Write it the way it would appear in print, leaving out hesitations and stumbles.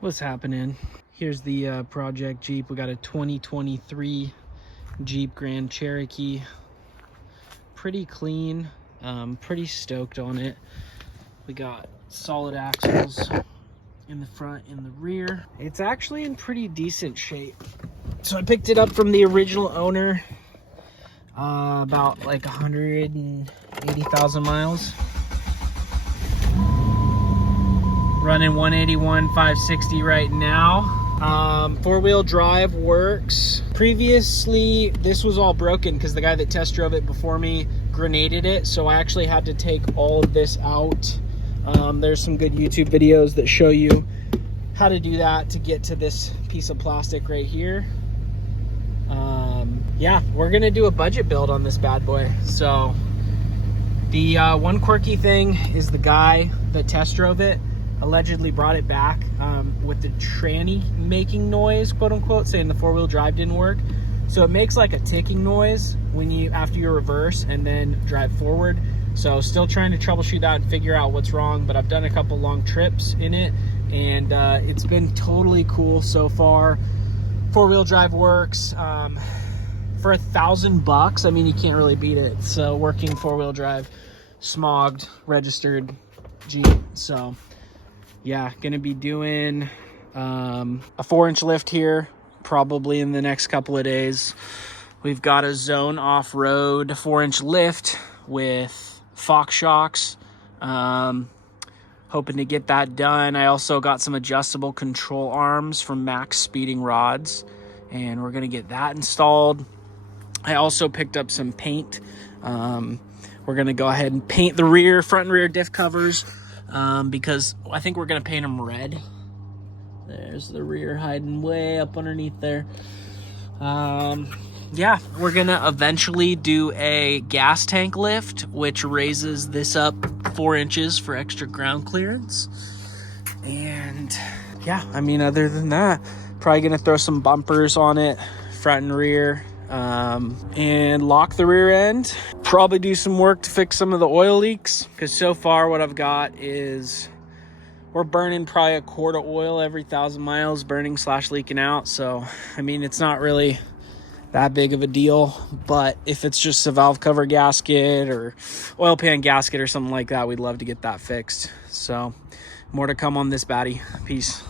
What's happening? Here's the project Jeep. We got a 2023 Jeep Grand Cherokee. Pretty clean. Pretty stoked on it. We got solid axles in the front and the rear. It's actually in pretty decent shape. So I picked it up from the original owner about like 180,000 miles. Running 181, 560 right now. Four-wheel drive works. Previously, this was all broken because the guy that test drove it before me grenaded it. So I actually had to take all of this out. There's some good YouTube videos that show you how to do that to get to this piece of plastic right here. Yeah, we're gonna do a budget build on this bad boy. So the one quirky thing is the guy that test drove it allegedly brought it back with the tranny making noise, quote unquote, saying the four-wheel drive didn't work. So it makes like a ticking noise when you after you reverse and then drive forward. So still trying to troubleshoot that and figure out what's wrong, but I've done a couple long trips in it and it's been totally cool so far. Four-wheel drive works. For $1,000, I mean, you can't really beat it. So working four-wheel drive, smogged, registered Jeep. So yeah, gonna be doing a 4-inch lift here probably in the next couple of days. We've got a zone off-road 4-inch lift with Fox shocks. Hoping to get that done. I also got some adjustable control arms from Max Speeding Rods, and we're gonna get that installed. I also picked up some paint. We're gonna go ahead and paint the rear, front and rear diff covers, because I think we're gonna paint them red. There's the rear hiding way up underneath there. Yeah, we're gonna eventually do a gas tank lift, which raises this up 4 inches for extra ground clearance. And yeah, I mean, other than that, probably gonna throw some bumpers on it, front and rear, and lock the rear end. Probably do some work to fix some of the oil leaks, because so far what I've got is we're burning probably a quart of oil every 1,000 miles, burning / leaking out. So I mean, it's not really that big of a deal, but if it's just a valve cover gasket or oil pan gasket or something like that, we'd love to get that fixed. So more to come on this baddie. Peace.